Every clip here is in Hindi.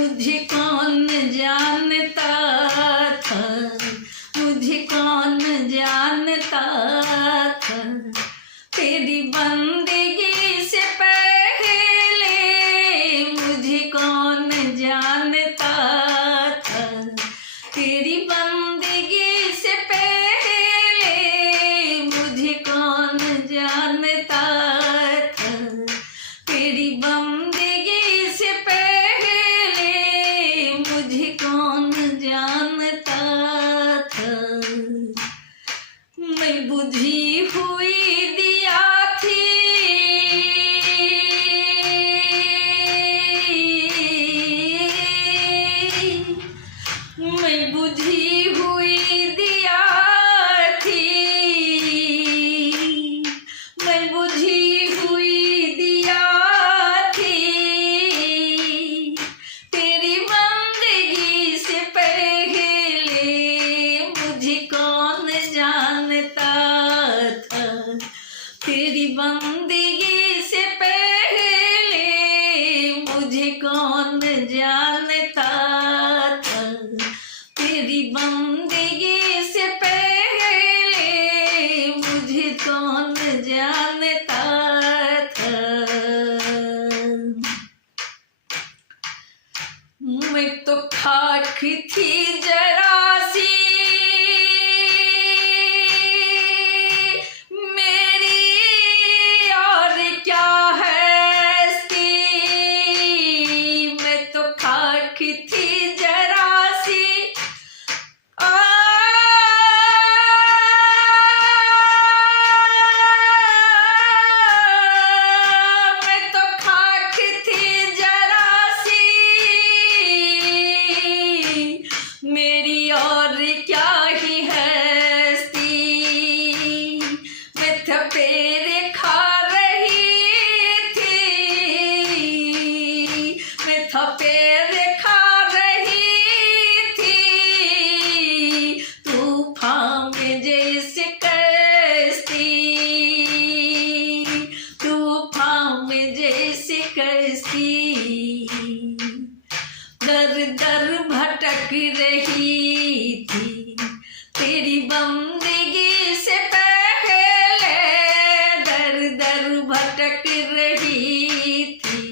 मुझे कौन जानता था, मुझे कौन जानता था, तेरी बंदगी से पहले मुझे कौन जानता था, तेरी बंदगी से पहले मुझे कौन जानता था, तेरी बंदगी से पहले मुझे कौन जानता था। मैं बुझी हुई दिया थी, मैं बुझी हुई दिया थी, मैं बुझी हुई दिया थी, तेरी बंदगी से पहले मुझे कौन जानता था, तेरी बंदगी से पहले मुझे कौन जानता था, तेरी बंदगी से पहले मुझे कौन जानता था। मैं तो खाक थी जरा सी, मेरी और क्या हस्ती, मैं तो खाक थी जरा सी, मैं तो खाक थी जरा सी, मेरी और क्या ही हस्ती, मैं थपेरे खा रही थी, मैं थपेरे खा रही थी, तूफान में जैसे कश्ती, तूफान में जैसे कश्ती, दर दर भटक रही थी, तेरी बंदगी से पहले दर दर भटक रही थी,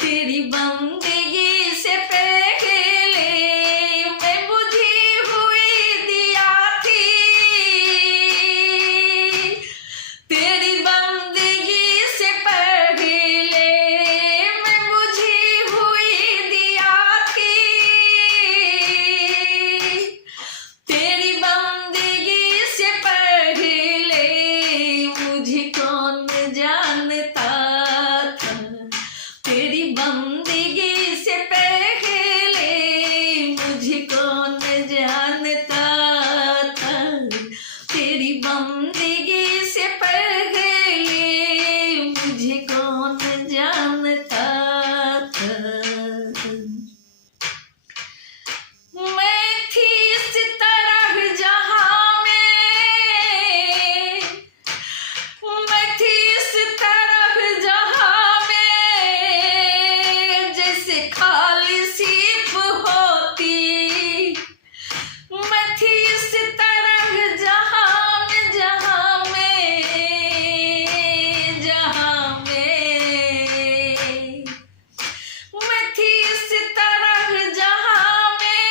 तेरी बंदगी से पहले मैं बुझी हुई दिया थी, तेरी बंदगी से पहले मैं बुझी हुई दिया थी, तेरी बंदगी से पहले मुझे कौन जानता था, तेरी बंदगी से पहले मुझे कौन जानता था, तेरी बंदगी से पहले मुझे कौन जानता था। मैं थी इस तरह जहां में, मैं थी इस तरह जहां में, जैसे खाली सीप होती, मैं थी इस तरह जहां में, जहां में, जहां में, मैं थी इस तरह जहां में,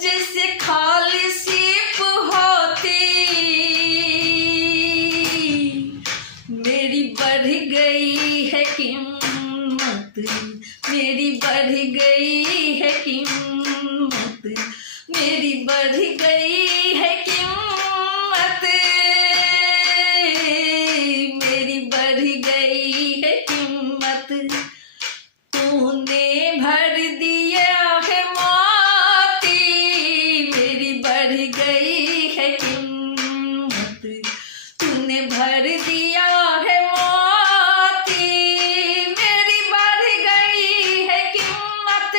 जैसे खाली सीप होती, मेरी बढ़ गई है कीमत, मेरी बढ़ गई है कीमत, मेरी बढ़ गई है कीमत, मेरी बढ़ गई है कीमत, तूने भर दिया है मोती, मेरी बढ़ गई है कीमत, तूने भर दिया है मोती, मेरी बढ़ गई है कीमत,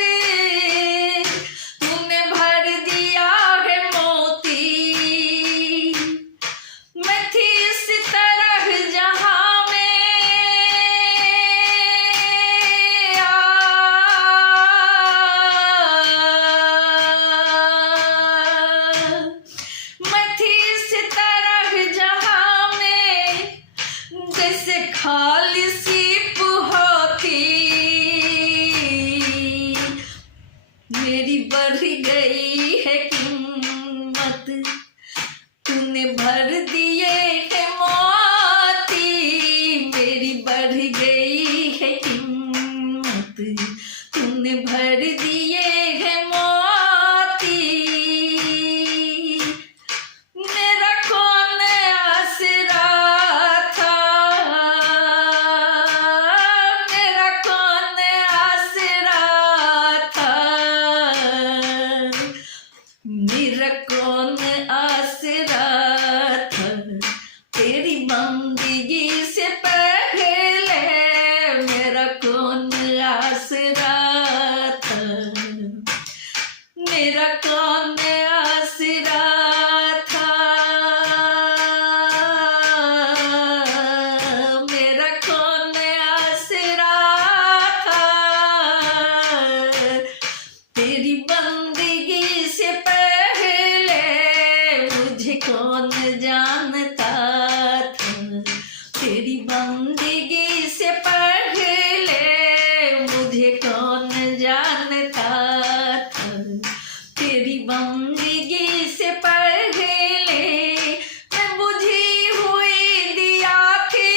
तूने भर दिया है मोती, मैं थी इस तरह जहां में, तूने भर दिए हैं मोती, मेरा कौन आसरा था, मेरा कौन आसरा था, मेरा कौन आसरा था, तेरी बंदगी से पहले मेरा कौन आसरा था, मेरा कौन आसरा था, मेरा कौन आसरा था, तेरी बंदगी से पहले मुझे कौन जानता था, तेरी बंदगी से पहले मुझे कौन जानता था, तेरी बंदगी से पहले मैं बुझी हुई दिया थी,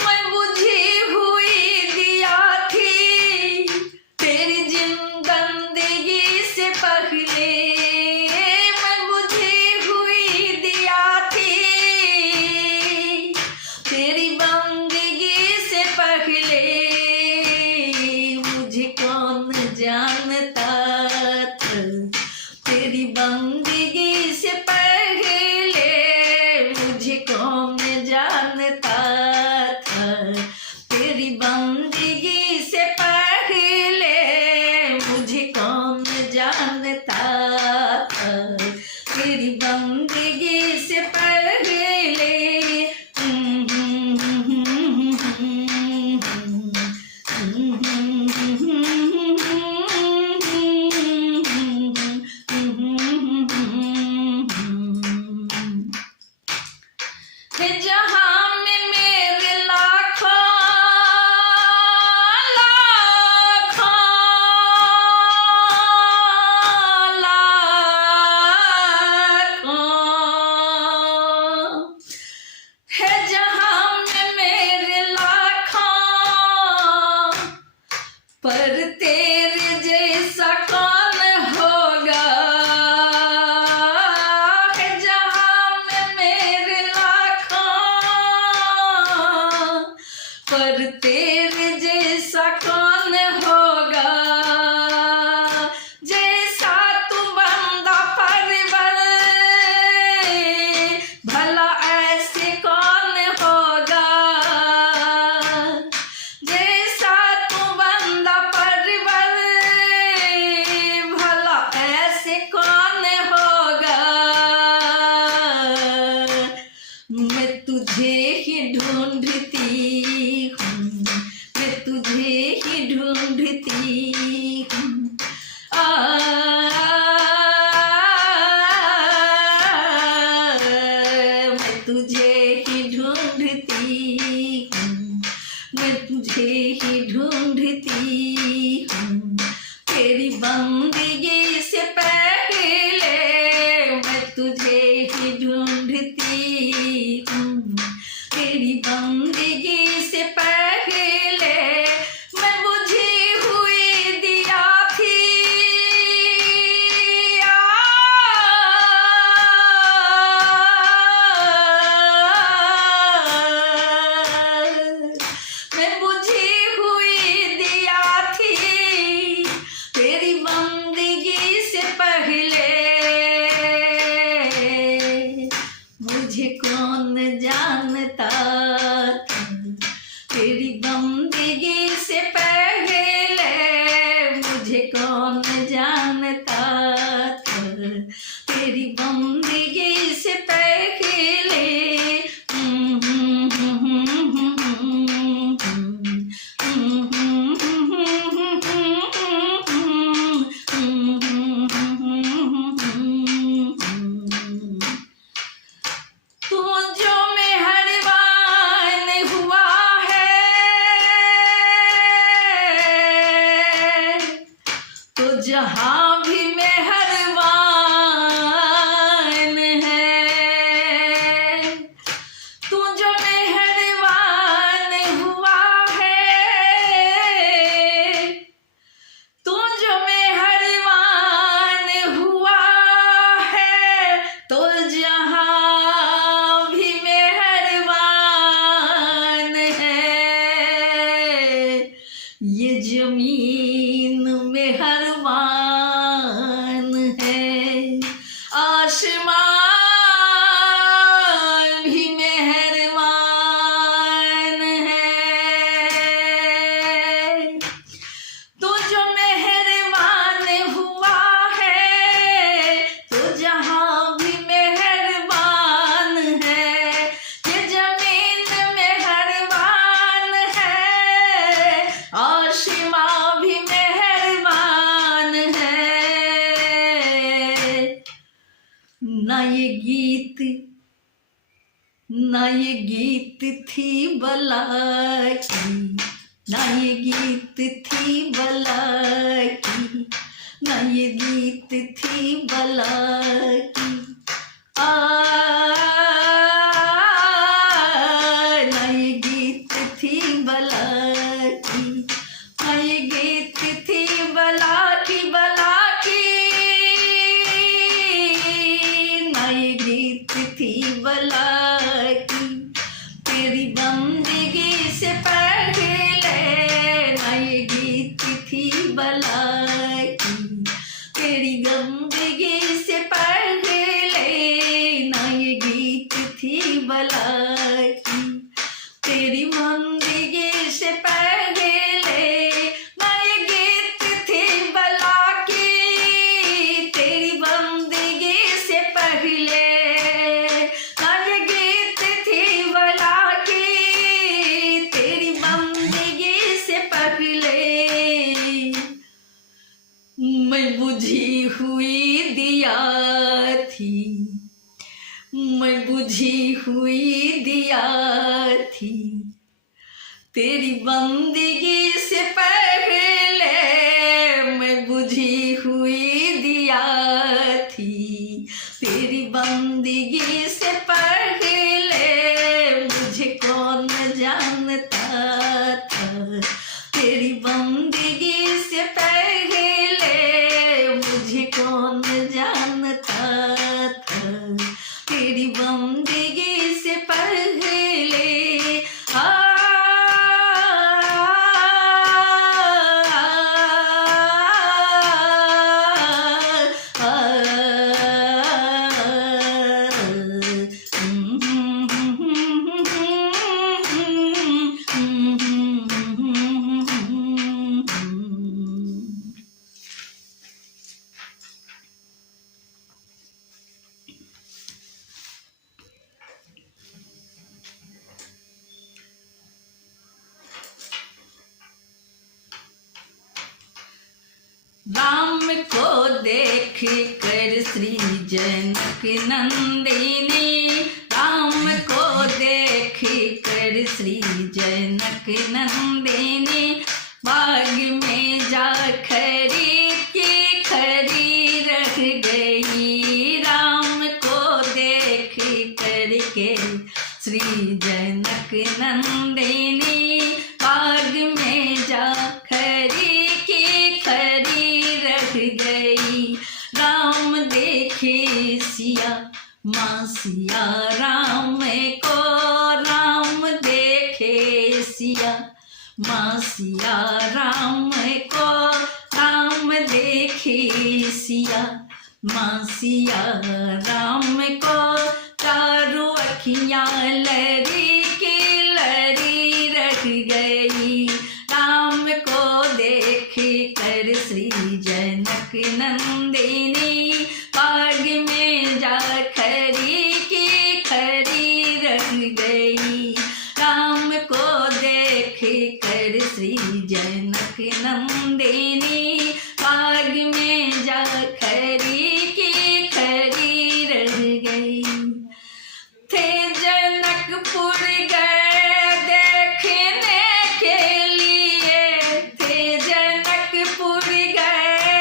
मैं बुझी हुई दिया थी, तेरी जिंदगी से पहले मैं बुझी हुई दिया थी, तेरी बंदगी से पहले मुझे कौन जानता था, तेरी बंदगी से पहले मुझे कौन जानता था, तेरी बंदगी से पहले मुझे कौन जानता था, तेरी बंदगी से पहले है जहाँ में मेरे लाखों लाखों लाखों, है जहाँ में मेरे लाखों, पर तेरे जैसा कौन होगा, है जहाँ में मेरे लाखों, पर तेरे जैसा कौन होगा, जैसा तू बंदा परवर, भला ऐसे कौन होगा, जैसा तू बंदा परवर, भला ऐसे कौन होगा, मैं तुझे ही ढूंढती हूँ, मैं तुझे ही ढूंढती हूँ, मैं तुझे ही ढूंढती हूँ, मैं तुझे ही ढूंढती हूँ, तेरी बंदगी से पहले मैं तुझे ही ढूंढती हूँ, तेरी बंदगी से पहले मैं बुझी हुई दिया थी, मैं बुझी हुई दिया ना ये गीत थी बला की, ना ये गीत थी बला की, ना ये गीत थी बला की। ना ये गीत थी बला की, ना ये गीत थी बला की, बला की। ना ये गीत थी बला की, तेरी बंदगी से पहले। ना ये गीत थी बला की, तेरी गंदगी से पहले। ना ये गीत थी बला की, तेरी बंदगी से पहले। ना ये गीत थी बला की, तेरी बंदगी से पहले। ना ये गीत थी बला की, तेरी बंदगी से पहले। मैं बुझी हुई दिया थी, मैं बुझी हुई दिया थी, तेरी बंदगी से पहले। मैं बुझी हुई दिया थी, तेरी बंदगी से पहले। मुझे कौन जानता था तेरी बंदगी से पहले। मुझे कौन जानता था तेरी बंदगी से पहले। राम को देख कर श्री जनक नंदिनी, राम को देख कर श्री जनक नंदिनी। बाग में जा खरी की खरी रह गई। राम को देख कर के श्री जनक नंदिनी, बाग में जा खरी की खरी रह गई। राम देखे सिया माँ सिया राम को, राम देखे सिया माँ सिया राम को। राम देखे सिया माँ सिया राम को। चारों अखियाँ लरी की लरी रह गई। राम को देख कर श्री जनक नंदिनी, बाग में जा खरी की खरी रह गई। राम को देख कर श्री जनक नंदिनी, बाग में जा खरी की खरी रह गई। थे जनकपुर गए देखने के लिए, थे जनकपुर गए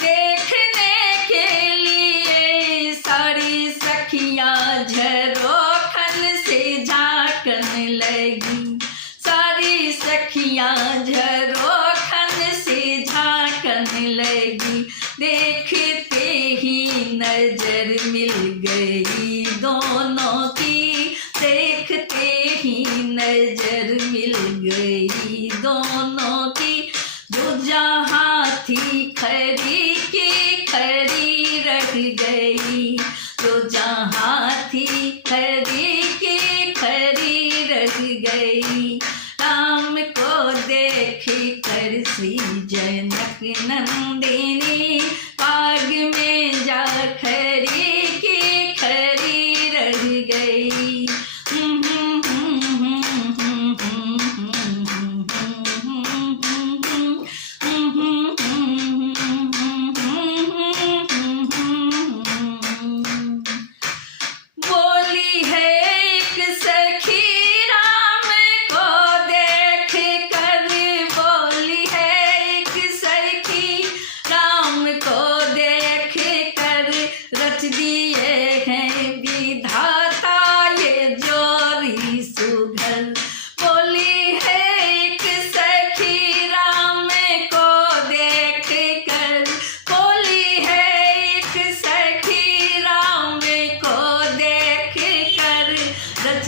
देखने के लिए। सारी सखियाँ झरोखन से झांकने लगी, सारी सखियाँ झरोखन से झांकने लगी। देखते ही नजर मिल गई दोनों की, देखते ही नजर मिल गई दोनों की। जो जहाँ थी खरी की खरी रह गई, जो जहाँ थी खरी की खरी रह गई। राम को देख कर श्री जनक नंदिनी, बाग में जा खरी की खरी रह गई।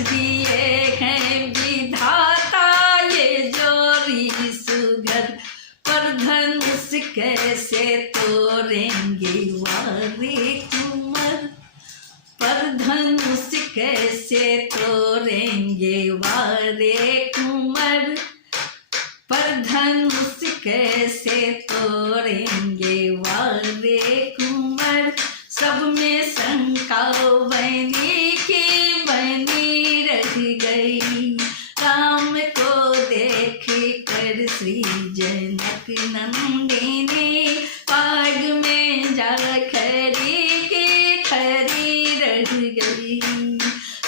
दिए हैं विधाता ये जोड़ी सुगर, पर धनुष कैसे तोड़ेंगे वारे कुंवर, पर धनुष कैसे तोड़ेंगे वारे कुंवर, पर धनुष कैसे तोड़ेंगे वारे कुंवर। सब में शंका बनी की बनी रह गई, राम को देख कर श्री जनक नंदिनी, बाग में जा खड़ी की खड़ी रह गई,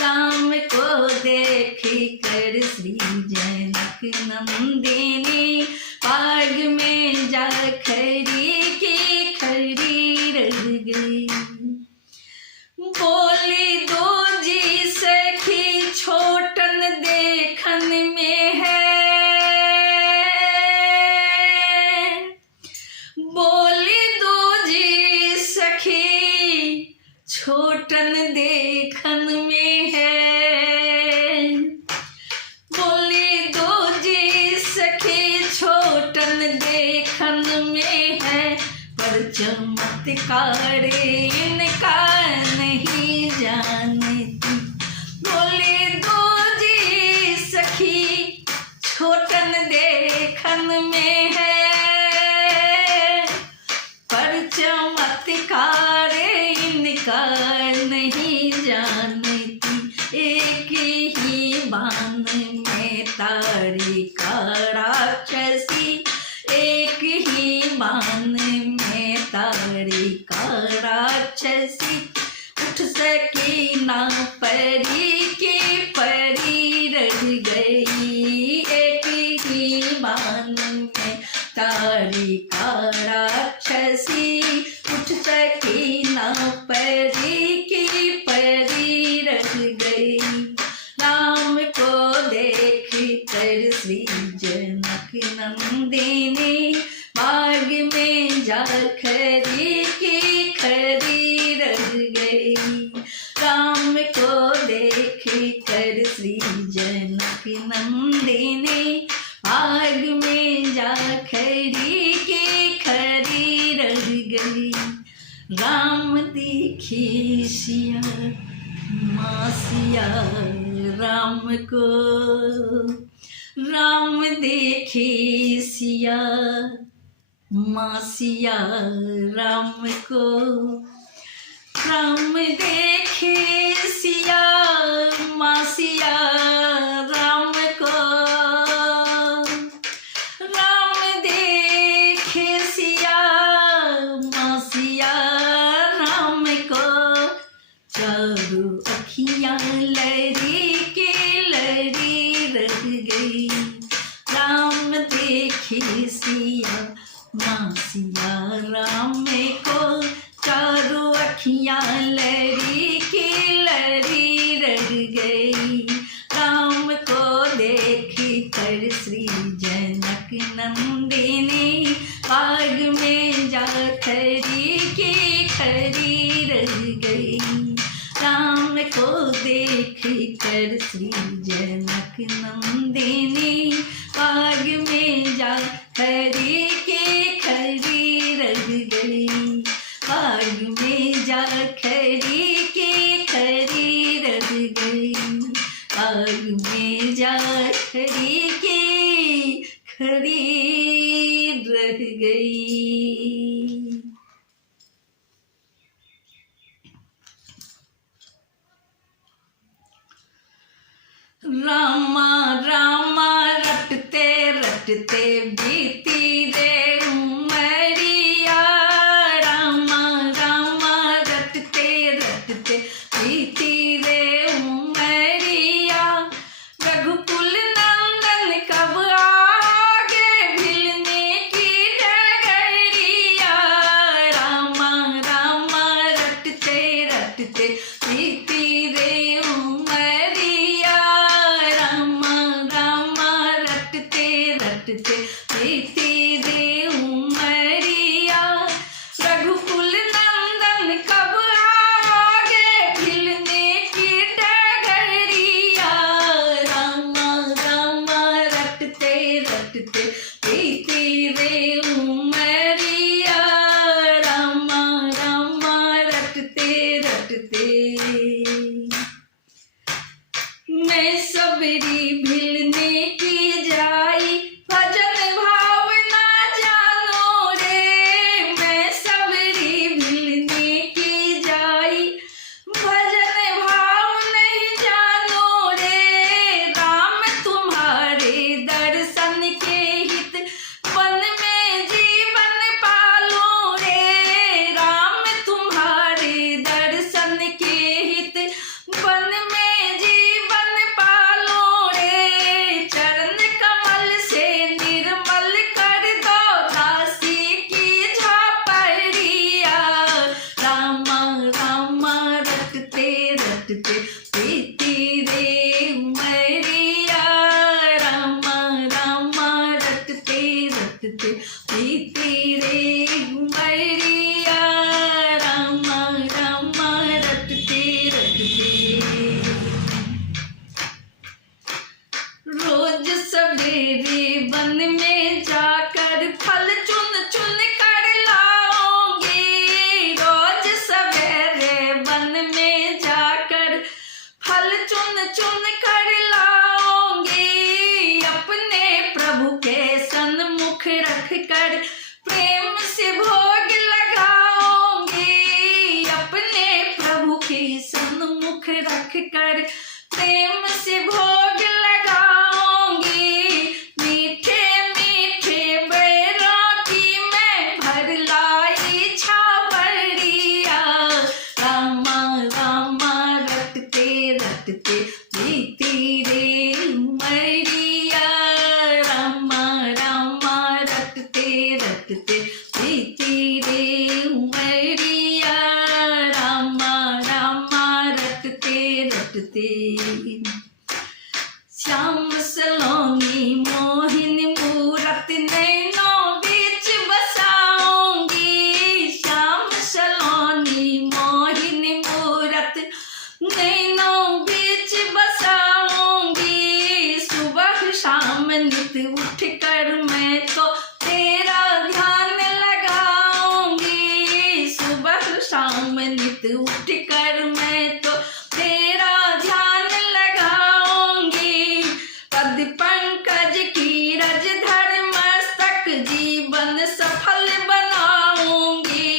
राम को देख कर श्री जनक नंदिनी, बाग में जा खड़ी की खड़ी रह गई। बोली दो जी सखी छोटन देखन में है, बोली दो जी सखी छोटन देखन में है, बोली दो जी सखी छोटन देखन में है, पर चमत्कार इनका नहीं जानती। बोले दो जी सखी छोटन देखन में है, पर चमत्कार इनका नहीं जानती। एक ही बाण में तारी का राक्षसी, एक ही बाण में तारी का राक्षसी, उठ सकी ना परी की परी रह गई, एक ही बाण में तारी का राक्षसी, उठ सकी ना परी की परी रह गई। राम को देख कर श्री जनक नंदिनी, बाग में जा खड़ी की खड़ी रह गई, राम को देख कर श्री जनक नंदिनी, बाग में जा खड़ी की खड़ी रह गई। राम देखी सिया मासिया राम को, राम देखे सिया मासिया राम को, राम देखे सिया मासिया राम को, राम देखे सिया मासिया राम को, चारों अखियाँ लड़ी के लड़ी रह गई, राम देखे सिया मासिया राम को, चारों अखियाँ लड़ी की लड़ी रह गई, राम को देख कर श्री जनक नंदिनी, बाग में जा खड़ी की खड़ी रह गई, राम को देख कर श्री जनक नंदिनी, बाग में जा खड़ी की खड़ी रह गई, बाग में जा खड़ी की खड़ी रह गई, बाग में जा खड़ी की खड़ी रह गई। रामा रामा रटते रटते बीती रे उमरिया, रामा रामा रटते रटते बीती रे उमरिया, रघुकुल नंदन कब आगे भिलने की डगरिया, रामा रामा रटते रटते बीती रे उमरिया, रामा रामा रटते रटते बीती मैं सबरी भिलने की जाई, भजन भाव ना जानो रे। मैं सबरी भिलने की जाई, भजन भाव नहीं जानो रे। राम तुम्हारे दर्शन के हित, वन में जीवन पालो रे। राम तुम्हारे दर्शन के हित, वन में जीवन पालो रे। चरण कमल से निर्मल कर दो दासी की झापड़िया। रामा रामा रटते रटते बीती रे उमरिया। रामा रामा रटते रटते बीती रे उमरिया। रामा रामा रटते रटते। रोज सवेरे वन में जाकर फल चुन चुन कर लाऊंगी। रोज सवेरे वन में जाकर फल चुन चुन कर लाऊंगी। अपने प्रभु के सन्मुख रख कर प्रेम से भोग लगाऊंगी। अपने प्रभु के सन्मुख रख कर प्रेम से भोग लगाऊंगी। मीठे मीठे बैरों की मैं भर लाई छावड़िया। रामा रामा रटते रटते बीती रे उमरिया। रामा रामा रटते रटते बीती रे उमरिया। रामा रामा रटते रटते। श्याम सलोनी मोहिनी मूरत नैनों बीच बसाऊंगी। श्याम सलोनी मोहिनी मूरत नैनों बीच बसाऊंगी। सुबह शाम नित उठ कर मैं तो तेरा ध्यान लगाऊंगी। सुबह शाम नित उठ कर मैं तो तेरा ध्यान लगाऊंगी। पद पंकज की रज धर मस्तक जीवन सफल बनाऊंगी।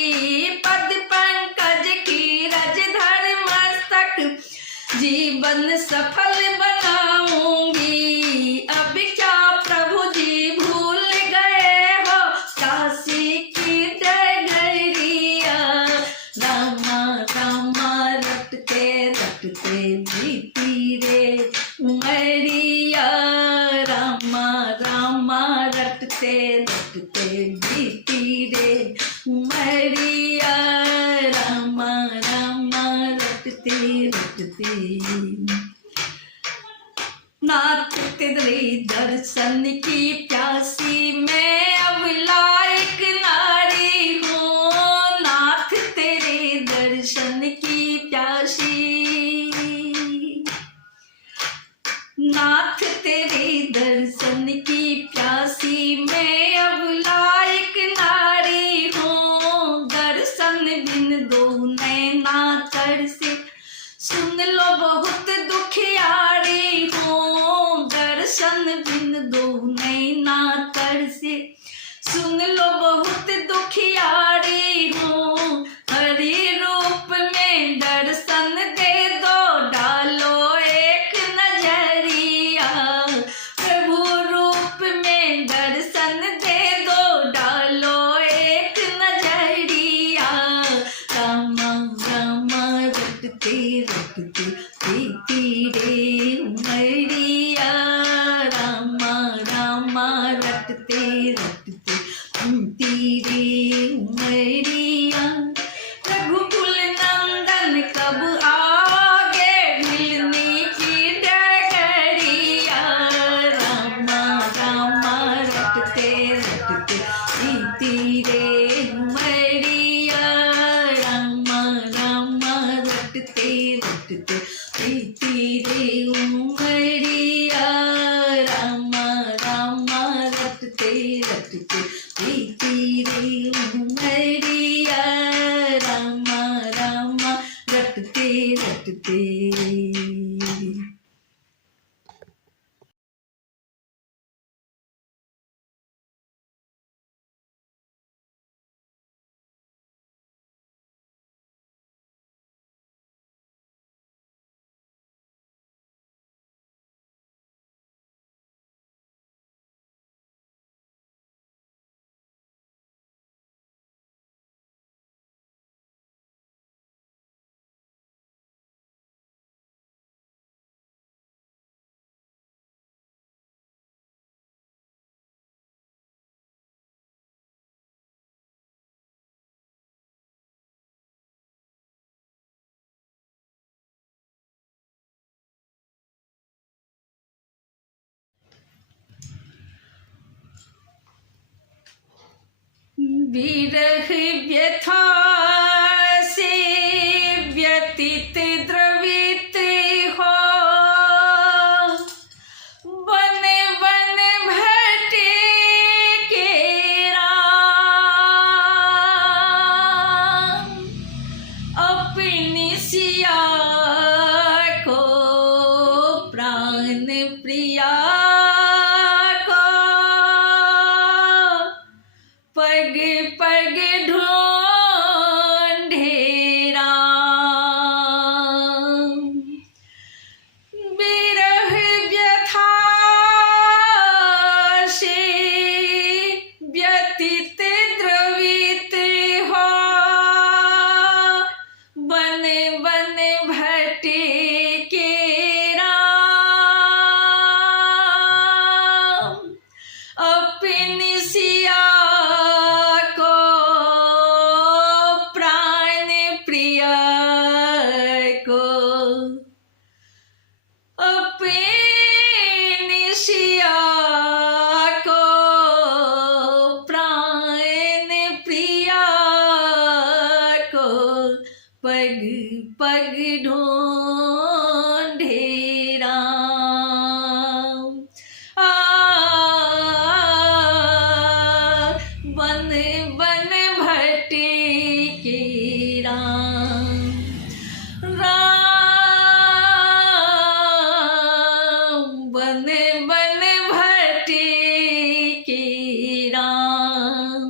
पद पंकज की रज धर मस्तक जीवन सफल बनाऊंगी। अब क्या प्रभु जी भूल गए हो काशी की डगरिया। रामा रामा रटते रटते बीती रे उमरिया। रामा रामा रटते रटते बीती रे उमरिया। रामा रामा रटते रटते। नाथ तेरे दर्शन की प्यासी मैं अब लायक नारी हूँ। नाथ तेरे दर्शन की प्यासी, नाथ तेरे दर्शन की प्यासी मैं अब लायक नारी हूँ। दर्शन बिन दो नैना तरसे, सुन लो बहुत दुखियारी हूँ। दर्शन बिन दो नैना तरसे, सुन लो बहुत दुखियारी हूँ। हरि रूप में दर्शन दे दो, डालो एक नजरिया। प्रभु रूप में दर्शन दे दो, डालो एक नजरिया। रामा रामा रटते रटते बीती रे उमरिया। रामा रामा रटते रटते बीती रे उमरिया। रघुकुल नंदन कब आओगे मिलने की डगरिया। रामा रामा रटते रटते बीती रे उमरिया। रामा रामा रटते रटते बीती रे उमरिया। रामा रामा रटते रटते बीती रे उमरिया। रामा रामा रटते रटते। विरह व्यथा से व्यतीत द्रवित हो, बन बन भटके राम, अपनी सिया को प्राण प्रिया को पग पग ढूंढे राम। विरह व्यथा से व्यतीत द्रवित हो, बन बन भटके राम, अपनी सिया को प्राण प्रिया को, अपनी सिया को प्राण प्रिया को पग पग ढूंढे राम। बन बन भटके राम, राम बन बन भटके राम।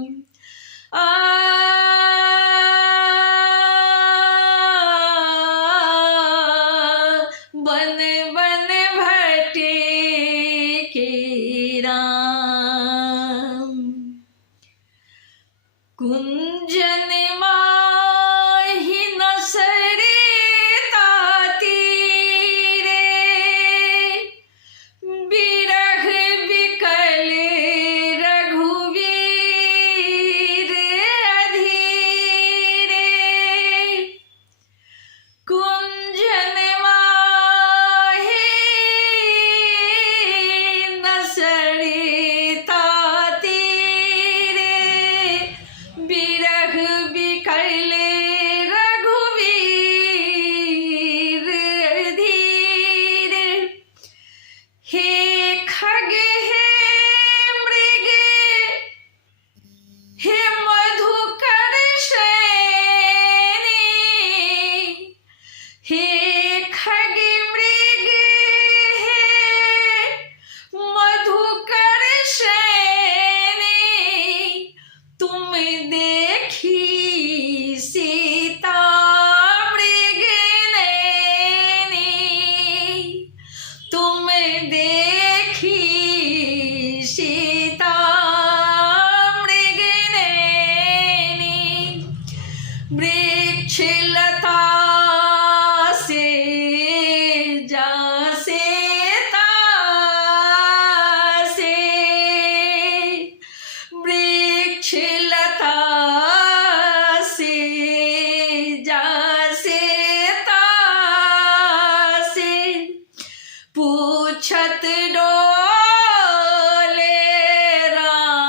बन बन भटके राम। कुंजन माही नसरिता तीरे, विरह विकल रघुवीर अधीरे। कुंजन माही नसरिता तीरे, विरह विकल रघुवीर धीरे। हे खग हे मृग हे मधुकर श्रेणी, हे खग मृग हे मधुकर श्रेणी, तुम देखी सीता मृग नैनी, तुम देखी सीता मृग नैनी। वृक्ष लता से जासे तासे, वृक्ष लता से जासे तासे, पूछत डोले राम,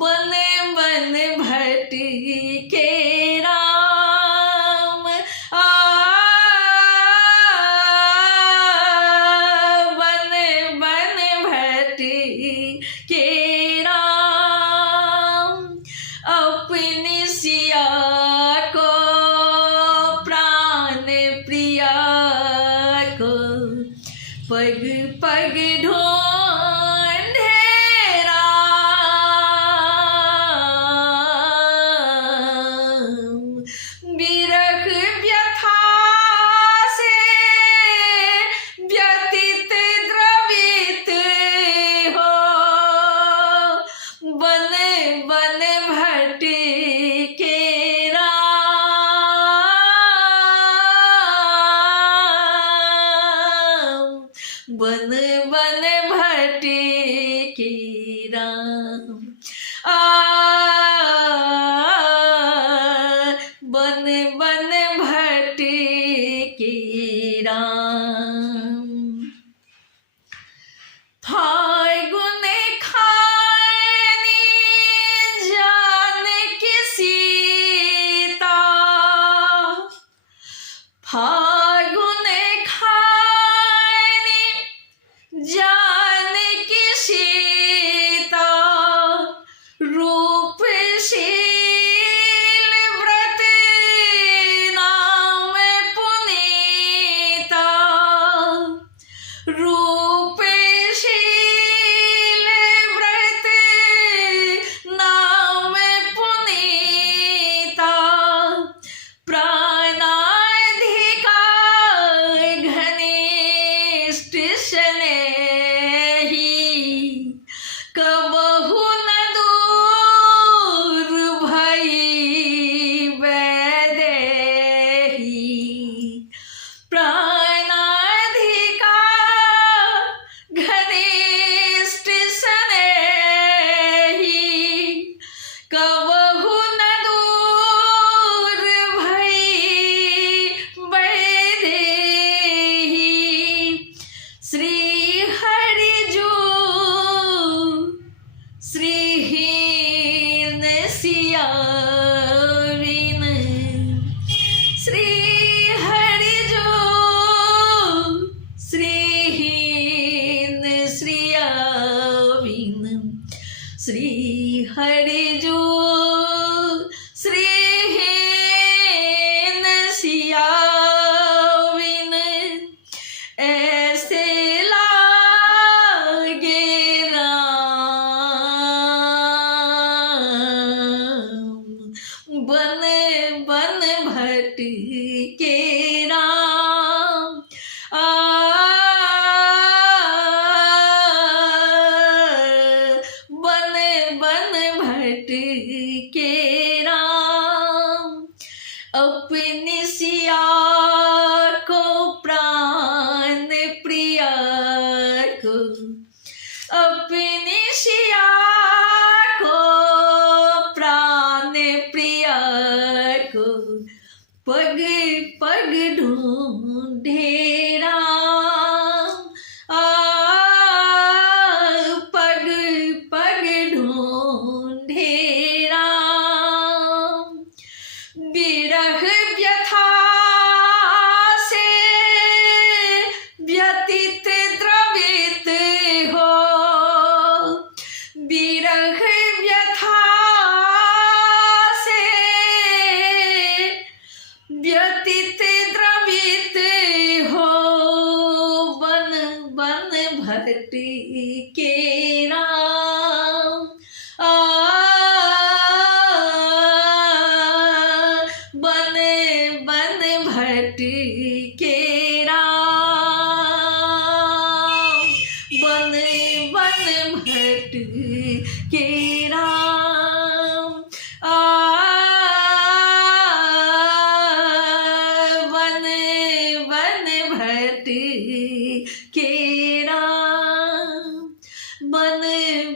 बन बन भटके राम। बन बन भटके राम, अपनी सिया को प्राण प्रिया को पग पग ढूंढे राम। विरह व्यथा से व्यतीत द्रवित हो, बन बन भटके राम, बन बन फागुन खाने जान की सीता रूपशील व्रत नाम पुनीता रूपशील व्रत नाम पुनीता प्राणाधिकार घनिष्ठ स्नेही कबहु न दूर भई वैदेही प्राणाधिकार घनिष्ठ स्नेही कबहु न दूर भई वैदेही श्री हरि जो श्रीहीन सियाविन श्री हरि जो श्रीहीन सियाविन श्री हरि जो श्रीहीन सियाविन ऐसे लागे राम बन बन भटके राम बन बन भटके राम अपनी सिया को प्राण प्रिया को अपनी सिया को प्राण प्रिया को पग पग ढूंढे राम पग पग ढूंढे राम विरह व्यथा से व्यतीत द्रवित हो विरह व्यथा से व्यतीत द्रवित हो बन बन भटके राम बन बन भटके राम बन बन भटके राम बन बन भटके राम बन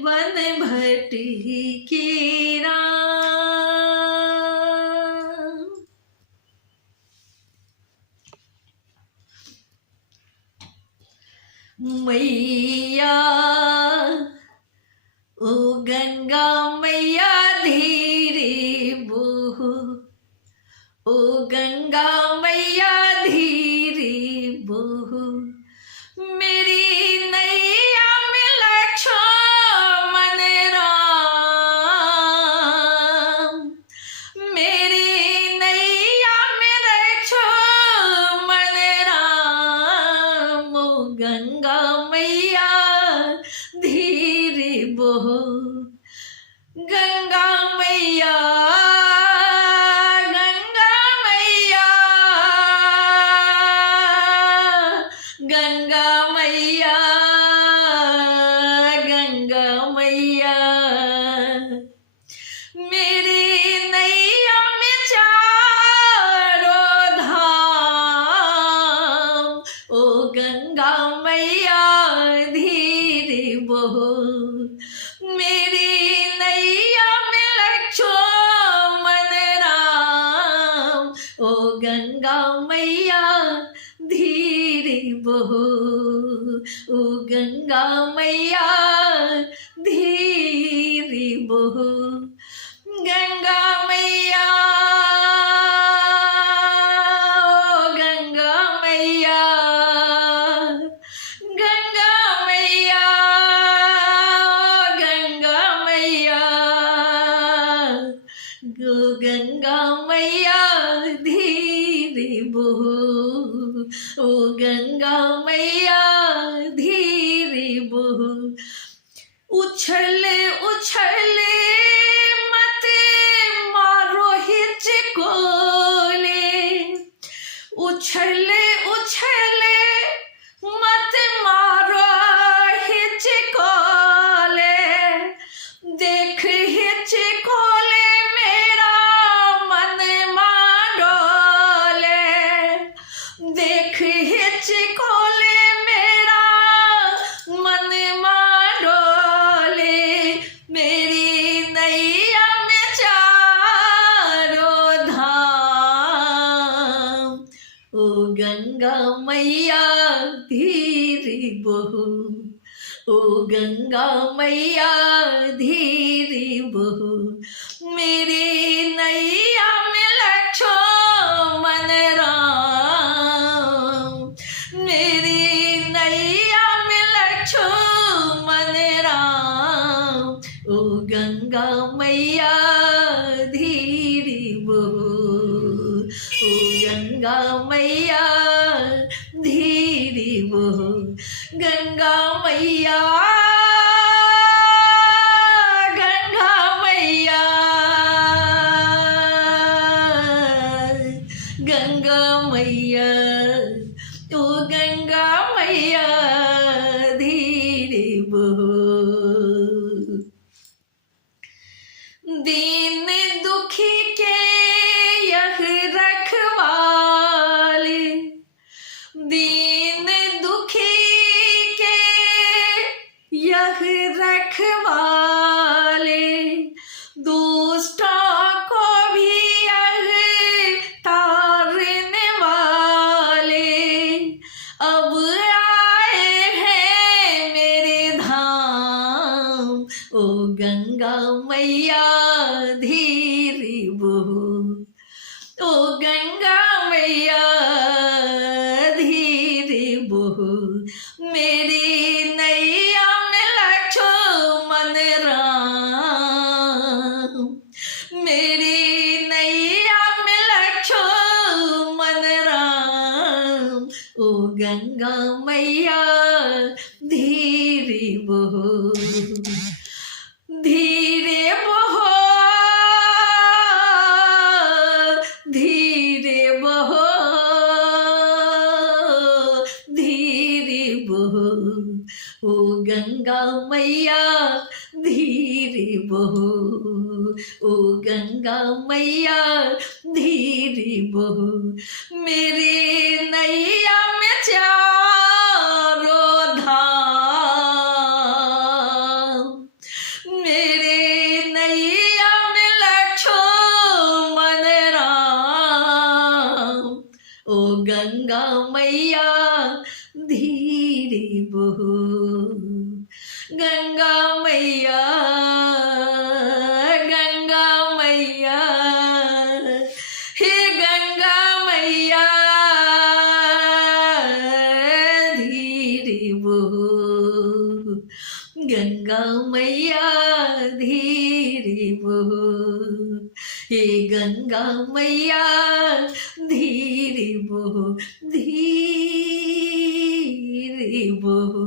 बन भटके राम मैया ओ गंगा मैया धीरे बहो ओ गंगा मैया धीरे बहो मेरी नैया में लक्ष्मण राम मेरी नैया में लक्ष्मण राम ओ गंगा मैया धीरे बहो गंगा मैया गंगा मैया गंगा मैया गंगा मैया मेरी नैया में चारों धाम ओ गंगा मैया धीरे बहो मेरी नैया में लक्ष्मण राम ओ गंगा मैया धीरे बहो ओ गंगा मैया धीरे बहो गंगा मैया ओ गंगा ओ गंगा मैया धीरे बहो, उछले उछले मत मारो हिचकोले, उछले उछले मत मारो हिचकोले, देख हिचकोले मेरा मन माडोले, देख हिचकोले मेरा मन माडोले, मेरी नैया में चारों धाम, ओ गंगा मैया धीरे बहो, ओ गंगा मैया धीरे बहो, मेरी नैया में लक्ष्मण राम, मेरी नैया में लक्ष्मण राम, ओ गंगा मैया धीरे बहो, ओ गंगा मैया धीरे बहो, गंगा मैया, गंगा मैया, गंगा मैया, ओ गंगा मैया धीरे बहो, दीन दुखी के यह रखवाले, दीन दुखी के यह रखवाले, दुष्टों को भी यह तारने वाले, अब आए हैं मेरे धाम, ओ गंगा मैया धीरे बहो, ओ गंगा मैया धीरे बहो, मेरी नैया में लक्ष्मण राम, मेरी नैया में लक्ष्मण राम, ओ गंगा मैया धीरे बहो, धीरे बहो, धीरे बहो, धीरे बहो, ओ गंगा मैया धीरे बहो, ओ गंगा मैया धीरे बहो, मेरे नैया में चारों धाम, मेरे नैया में लक्ष्मण राम, ओ गंगा मैया धीरे बहो, गंगा मैया, गंगा मैया, हे गंगा मैया धीरे बहो, गंगा मैया धीरे बहो, हे गंगा मैया धीरे बहो, धीरे बहो।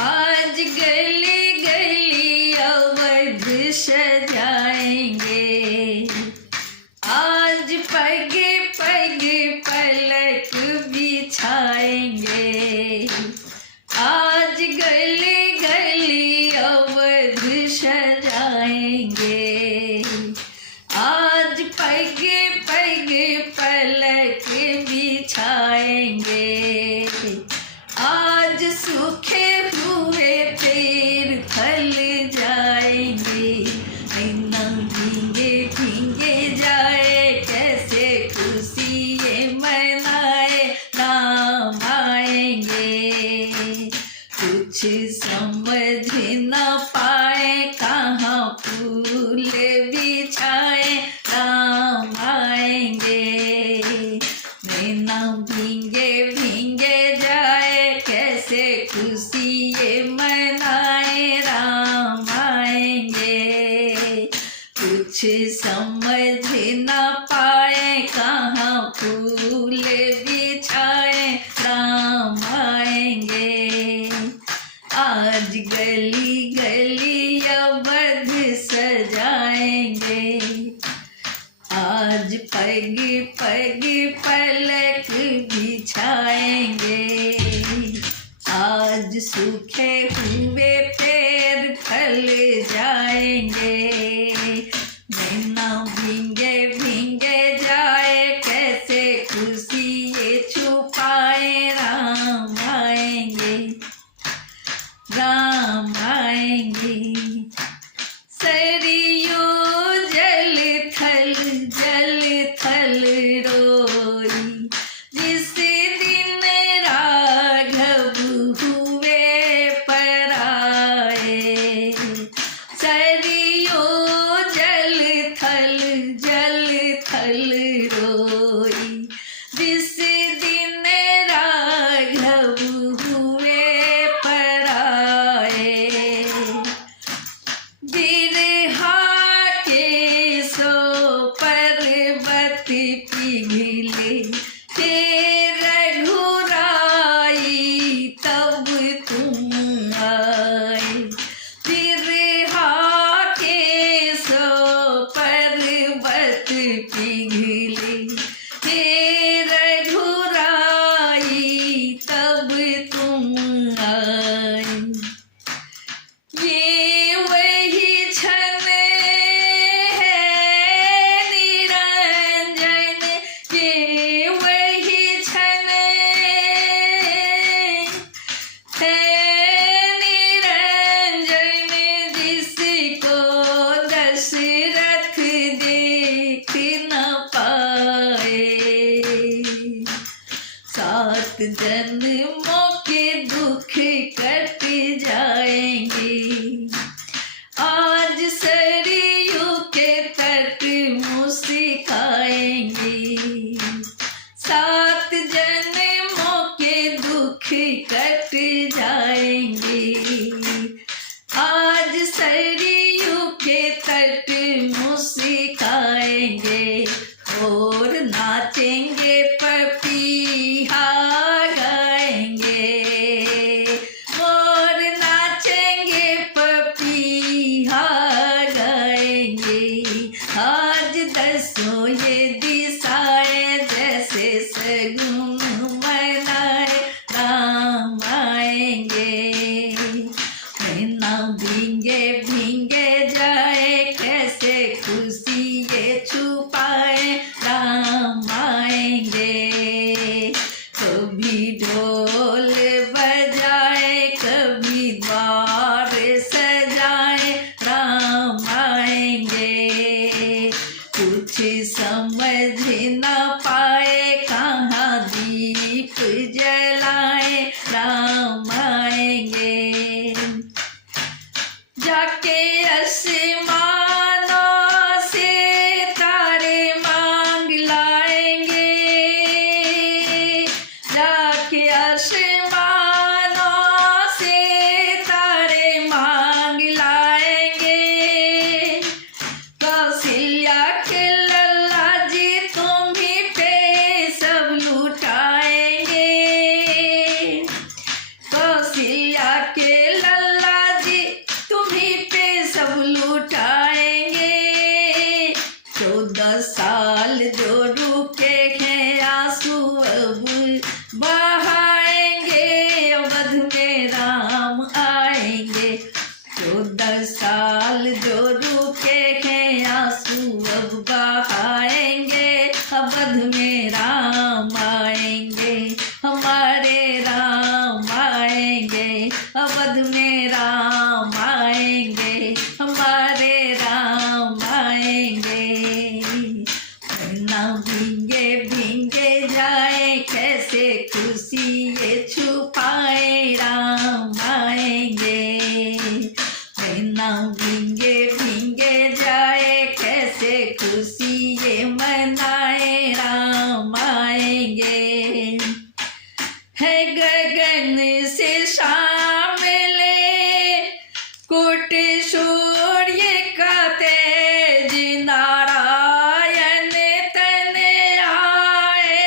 आज गली गली अवध सजाएंगे, आज पग पग पलक बिछाएंगे, आज गली गली अवध सजाएंगे, आज पग पग पलक बिछाएंगे, आज सूखे हुए पेड़ फल जाएंगे, नैना भीगे भीगे जाए कैसे खुशी ये मनाए, राम आएंगे। कुछ समझ न पाए कहाँ फूल बिछाए, राम आएंगे। नैना भीगे भीगे जाए कैसे खुशी ये मनाए, राम आएंगे। कुछ समझ न पाए कहाँ फूल बिछाए, राम आएंगे। आज गली गली अवध सजाएंगे, आज पग पग पलक बिछाएंगे, आज सूखे हुए पेड़ फल जाएंगे, नैना भीगे भीगे जाए कैसे खुशी ये छुपाए, राम आएंगे, राम आएंगे। सरयू जल थल रोई, जिस दिन राघव हुए पराए, सरयू जल थल रोई, जिस दिन राघव हुए पराए, बिरहा के सो पर्वत पिघले, हे रघुराई तब तुम आए, बिरहा के सो पर्वत पिघले, हे रघुराई तब तुम आए। ये वही क्षण है निरंजन, ये वही क्षण है निरंजन, जिसको दशरथ देख न पाए। 7 जन्मों के दुख कट जाएंगे, आज सरयू के तट मुस्काएंगे, 7 जन्मों के दुख कट जाएंगे, आज सरयू के तट मुस्काएंगे, और नाचेंगे पपीहा गाएंगे, और नाचेंगे पपीहा गाएंगे, आज दसों ये दिशाएं जैसे सगुन मनाए, राम आएंगे। नैना भीगे भीगे जाए कैसे खुशी ये छुपाए, राम आएंगे। कभी ढोल बजाए कभी द्वार सजाए, राम आएंगे। कुछ समझ न पाए कहाँ दीप जलाए, राम आएंगे। जाके आसमानों से तारे मांग लाएंगे, जाके आसमानों से तारे मांग लाएंगे। कौशल्या के लल्ला जी तुम्हीं पे सब लुटाएंगे, कौशल्या के आएंगे, हमारे राम आएंगे, अवध में राम आएंगे, हमारे राम आएंगे। ना भींगे भींगे जाए, कैसे खुशी ये छुपाए, राम आएंगे। ना भींगे भींगे जाए, कैसे खुशी ये मनाए, राम आएंगे। है गगन से शामिले कोट सूर्य का तेज, नारायण तन आए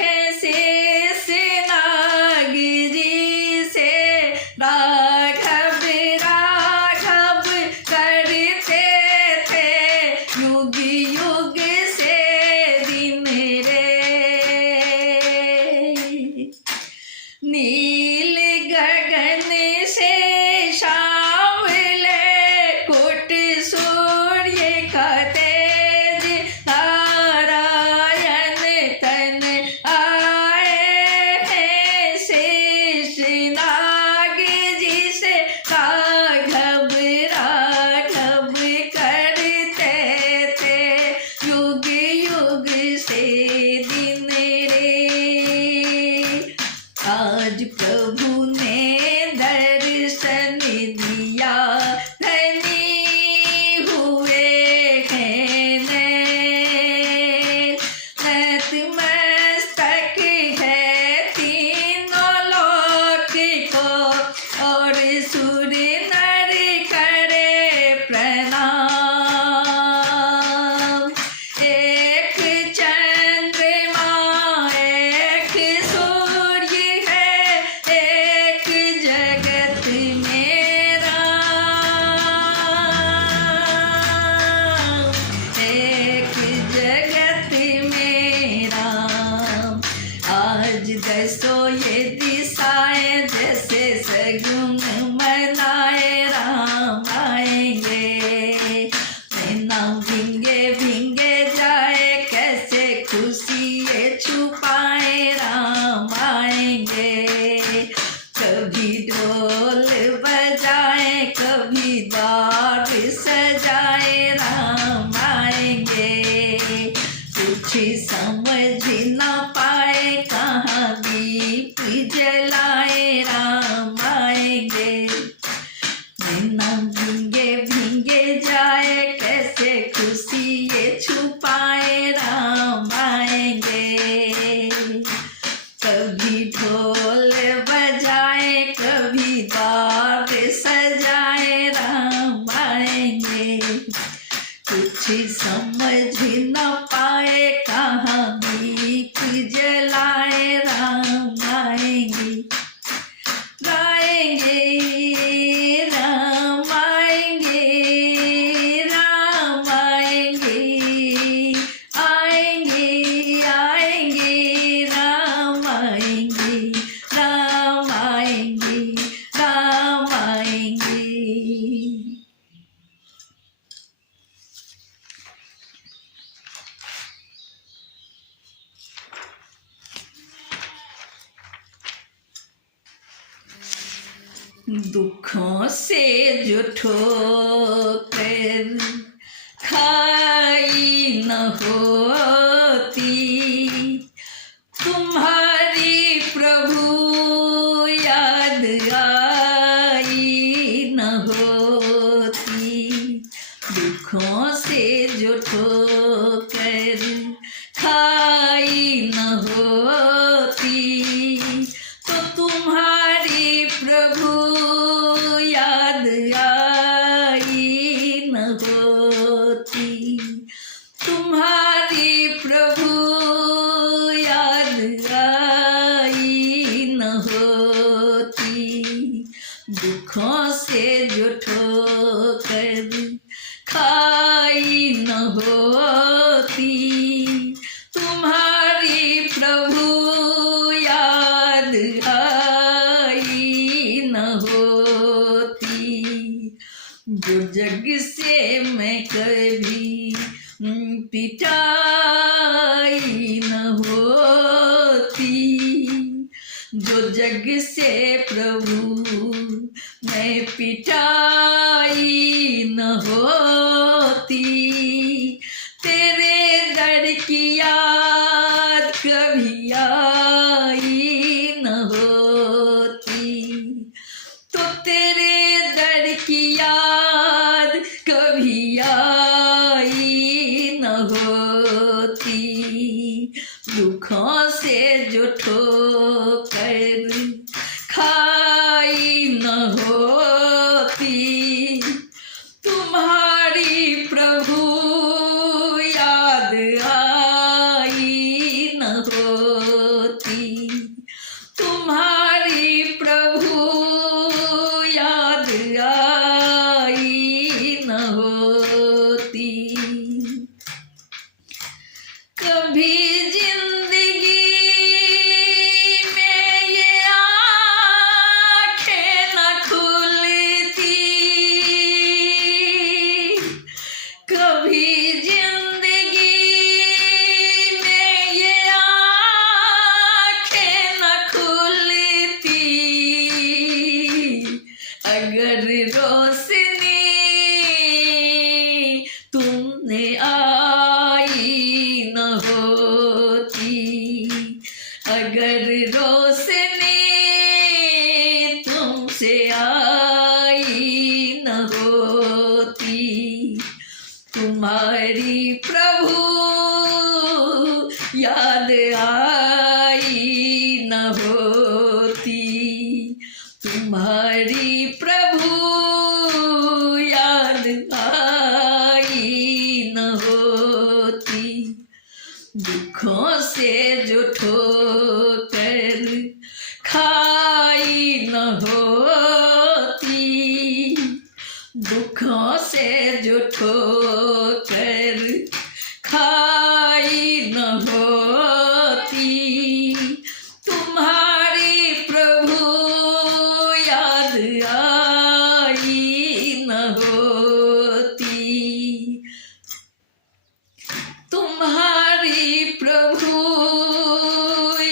हैं शेष नाग जी से। राघव राघव करते थे युग युग से दिन रे। नील गगन से शामिले कोट सूर्य का तेज, नारायण तन आए हैं शेष नाग जी से। राघव राघव करते थे युग युग से दिन रे। आज प्रभु ने दर्शन दिया, धनी हुए हैं नैन। नतमस्तक है तीनों लोक को, और सुर नर करे प्रणाम। एक चंद्रमा एक सूर्य है, एक जगत में राम, एक जगत में राम। आज दसों ये दिशाएं जैसे सगुन मनाए, राम आएंगे। ना भींगे भींगे जाए, कैसे खुशी ये छुपाए, राम आएंगे। कभी ढोल बजाए, कभी द्वार सजाए, राम आएंगे। कुछ समझ न पाए, कहाँ दीप जलाए, राम आएंगे। ना भींगे भींगे जाए, कैसे खुशी ये छुपाए, राम आएंगे। कभी ढोल बजाए, कभी द्वार सजाए, राम आएंगे। कुछ समझ न पाए, कहाँ दीप जलाए, राम आएंगे। आएंगे राम आएंगे, राम आएंगे। आएंगे आएंगे राम आएंगे, राम आएंगे, राम आएंगे। दुखों से जो ठोकर खाई न होती, तुम्हारी प्रभु याद आई न होती। दुखों से जो ठोकर खाई न होती, तो तुम्हारी प्रभु याद आई न होती। तुम्हारी प्रभु याद आई न होती। दुखों से जो ठोकर खाई न होती, तुम्हारी प्रभु याद आई न होती। जो जग से मैं कभी पिटाई न होती, जो जग से प्रभु मैं पिटाई न होती, तेरे दर की याद कभी आई न होती, तो तेरे दर की याद कभी आई न होती। दुखों से जो ठोकर खाई न होती, तुम्हारी प्रभु याद आई न होती, तुम्हारी प्रभु याद आई न होती। कभी अगर रोशनी तुमने आई न होती, अगर रोशनी तुमसे आई न होती, तुम्हारी प्रभु याद आई न होती, तुम्हारी प्रभु याद आई न होती। दुखों से जो ठोकर खाई न होती, दुखों से जो ठोकर खाई न होती, तुम्हारी प्रभु याद आई न होती, तुम्हारी प्रभु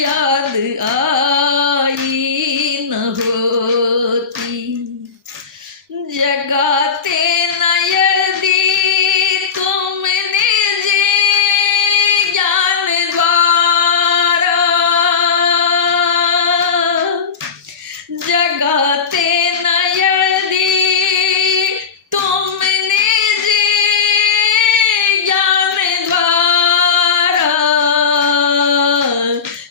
याद आई न होती। जगाते न यदि तुमने जे ज्ञान द्वारा, जगाते न यदि तुमने जे ज्ञान द्वारा,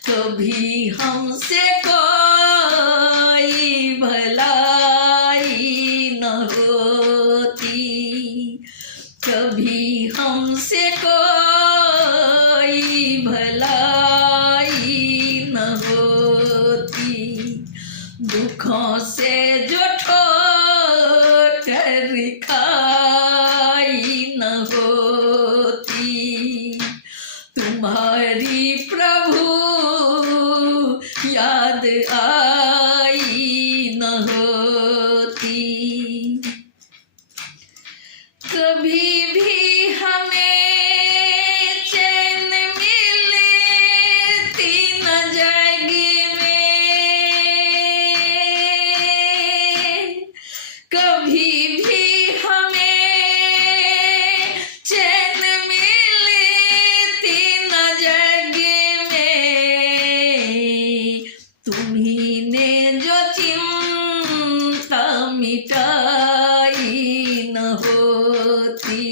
कभी हमसे कोई भलाई न होती, कभी हमसे कोई भलाई न होती। दुखों से जो ठोकर खाई न होती, तुम्हारी प्रभु याद आई न होती। कभी भी हमें चैन मिलती न जग में, कभी भी हमें चैन मिलती न जग में, तुम्ही ने जो चिंता मिटाई न होती,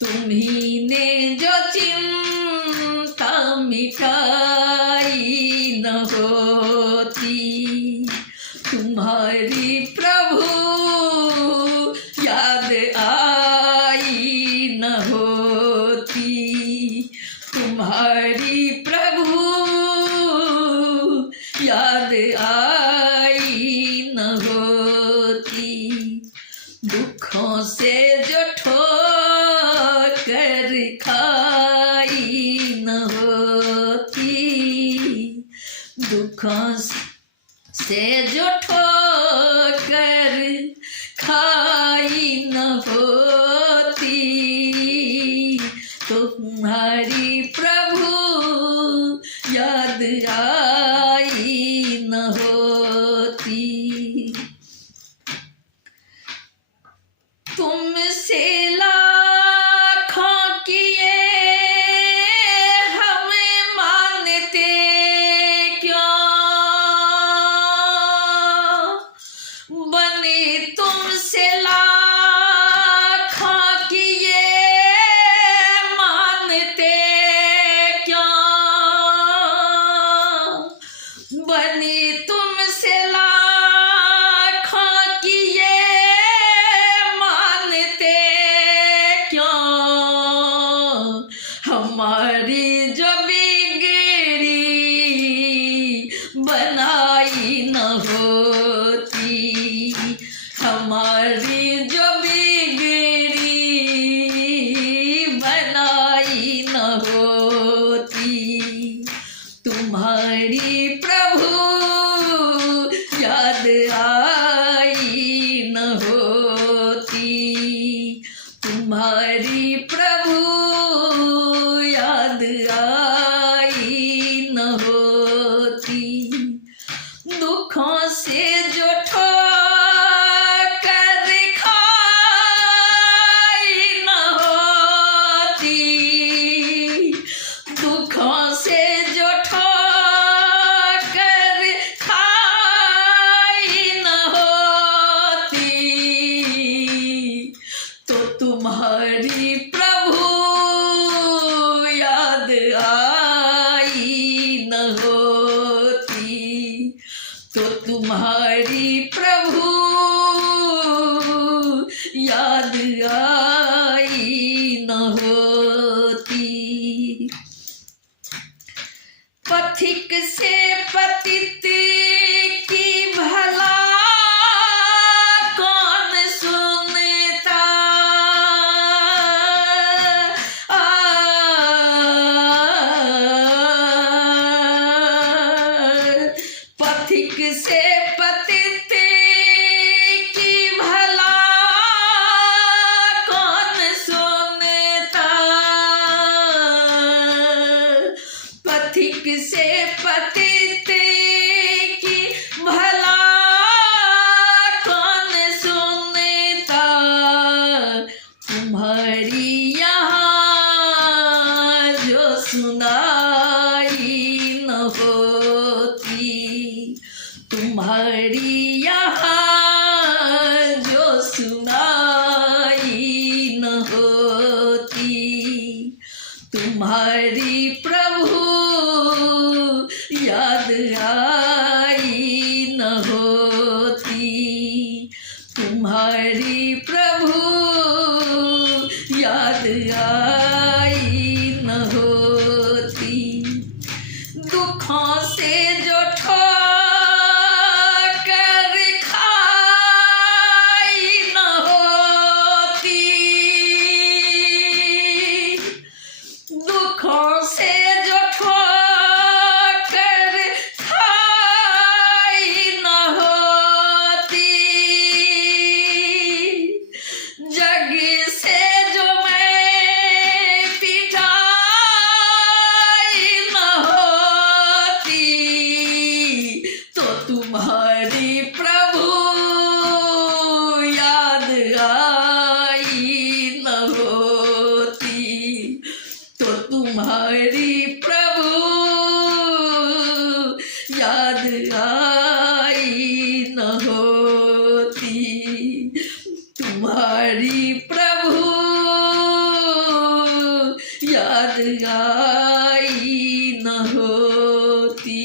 तुम्ही ने जो चिंता मिटाई न होती, तुम्हारी प्रभु याद आई न होती, तुम्हारी प्रभु याद आई न होती। दुखों से जो ठोकर खाई न होती, दुखों से जो ठोकर खाई न होती, तुम्हारी प्रभु याद आई बनी तुमसे लाखों की ये मानते क्यों, हमारी जो बिगड़ी बनाई न होती, हमारी जो बिगड़ी बनाई न होती, तुम्हारी प्रभु याद आई न होती, तुम्हारी प्रभु याद आई न होती, दुखों से जो ठोकर खाई न होती, दुखों से जो ठोकर खाई न होती, तो तुम्हारी प्रभु याद आई न होती, तो तुम्हारी प्रभु याद आई न होती। पथिक से पतित की भला कौन सुनता, पथिक से पतित की भला कौन सुनता, पथिक से पतित की भला कौन सुनता, तुम्हारी यहाँ जो सुनाई न होती, तुम्हारी यहाँ जो सुनाई न होती, तुम्हारी प्रभु याद आई न होती, तुम्हारी प्रभु याद आई न होती, दुखों से जो ठोकर खाई न होती, दुखों से जो ठोकर खाई न होती, जग से जो मैं पिटाई न होती, तो तुम्हारी प्रभु याद आई न होती, तो तुम्हारी प्रभु याद आई न होती, तुम्हारी प्रभु याद आई न होती।